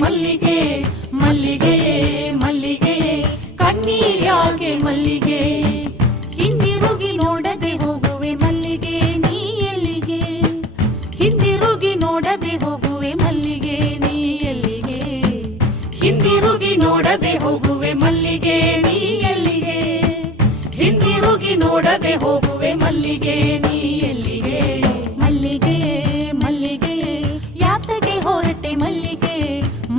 ಮಲ್ಲಿಗೆ ಮಲ್ಲಿಗೆ ಮಲ್ಲಿಗೆ ಕಣ್ಣೀರ್ಯಾಕೆ ಮಲ್ಲಿಗೆ ಹಿಂದಿರುಗಿ ನೋಡದೆ ಹೋಗುವೆ ಮಲ್ಲಿಗೆ ನೀ ಎಲ್ಲಿಗೆ ಹಿಂದಿರುಗಿ ನೋಡದೆ ಹೋಗುವೆ ಮಲ್ಲಿಗೆ ನೀ ಎಲ್ಲಿಗೆ ಹಿಂದಿರುಗಿ ನೋಡದೆ ಹೋಗುವೆ ಮಲ್ಲಿಗೆ ನೀ ಎಲ್ಲಿಗೆ ಹಿಂದಿರುಗಿ ನೋಡದೆ ಹೋಗುವೆ ಮಲ್ಲಿಗೆ ನೀ ಎಲ್ಲಿಗೆ ಮಲ್ಲಿಗೆ ಮಲ್ಲಿಗೆ ಯಾತಕ್ಕೆ ಹೊರಟೆ ಮಲ್ಲಿಗೆ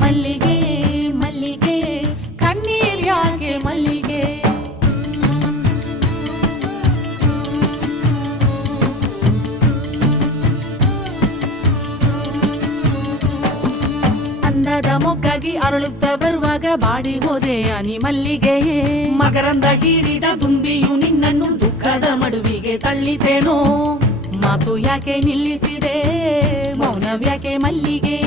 ಮಲ್ಲಿಗೆ ಮಲ್ಲಿಗೆ ಕಣ್ಣೀರ್ಯಾಕೆ ಮಲ್ಲಿಗೆ ಅಂದದ ಮೊಗ್ಗಾಗಿ ಅರಳುತ್ತ ಬರುವಾಗ ಬಾಡಿ ಹೋದೆ ಅನಿ ಮಲ್ಲಿಗೆ ಮಕರಂದ ಹೀರಿದ ದುಂಬಿಯು ನಿನ್ನನ್ನು ದುಃಖದ ಮಡುವಿಗೆ ತಳ್ಳಿತೇನೋ ಮಾತು ಯಾಕೆ ನಿಲ್ಲಿಸಿದೆ ಮೌನವ್ಯಾಕೆ ಮಲ್ಲಿಗೆ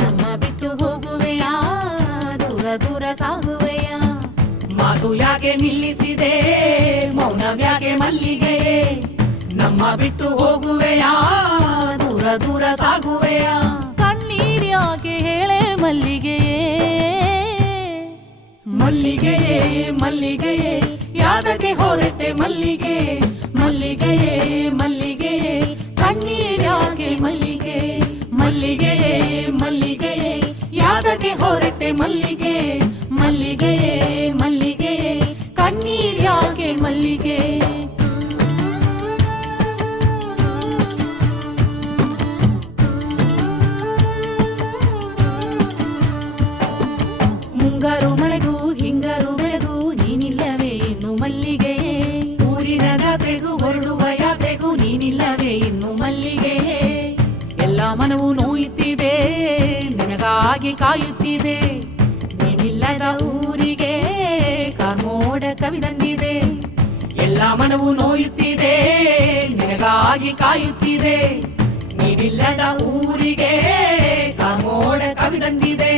ನಮ್ಮ ಬಿಟ್ಟು ಹೋಗುವೆಯಾ ದೂರ ದೂರ ಸಾಗುವೆಯಾ ಮಾತು ಯಾಕೆ ನಿಲ್ಲಿಸಿದೆ ಮೌನವ್ಯಾಕೆ ಮಲ್ಲಿಗೆ ನಮ್ಮ ಬಿಟ್ಟು ಹೋಗುವೆಯಾ ದೂರ ದೂರ ಸಾಗುವೆಯಾ ಕಣ್ಣೀರ್ಯಾಕೆ ಹೇಳೆ ಮಲ್ಲಿಗೆಯೇ ಮಲ್ಲಿಗೆಯೇ ಮಲ್ಲಿಗೆಯೇ ಯಾದಕ್ಕೆ ಹೊರಟೆ ಮಲ್ಲಿಗೆ ಮಲ್ಲಿಗೆಯೇ ಮಲ್ಲಿಗೆಯೇ ಕಣ್ಣೀರ್ಯಾಕೆ ಮಲ್ಲಿಗೆ ಮಲ್ಲಿಗೆಯೇ ಮಲ್ಲಿಗೆಯೇ ಯಾದಕ್ಕೆ ಹೊರಟೆ ಮಲ್ಲಿಗೆ ಮಲ್ಲಿಗೆಯೇ ಮಲ್ಲಿಗೆಯೇ ಕಣ್ಣೀರ್ಯಾಕೆ ಮಲ್ಲಿಗೆ ಮುಂಗಾರು ಮಳೆಗೂ ಹಿಂಗಾರು ಬೆಳೆಗೂ ನೀನಿಲ್ಲವೇ ಇನ್ನು ಮಲ್ಲಿಗೆ ಊರಿನ ಜಾತ್ರೆಗೂ ಹೊರಡುವ ಯಾತ್ರೆಗೂ ನೀನಿಲ್ಲವೇ ಇನ್ನು ಮಲ್ಲಿಗೆ ಎಲ್ಲ ಮನವು ನೋಯುತ್ತಿದೆ ನಿನಗಾಗಿ ಕಾಯುತ್ತಿದೆ ನೀನಿಲ್ಲದ ಊರಿಗೆ ಕಾರ್ಮೋಡ ಕವಿದಂದಿದೆ ಎಲ್ಲ ಮನವು ನೋಯುತ್ತಿದೆ ನಿನಗಾಗಿ ಕಾಯುತ್ತಿದೆ ನೀನಿಲ್ಲದ ಊರಿಗೆ ಕಾರ್ಮೋಡ ಕವಿದಂದಿದೆ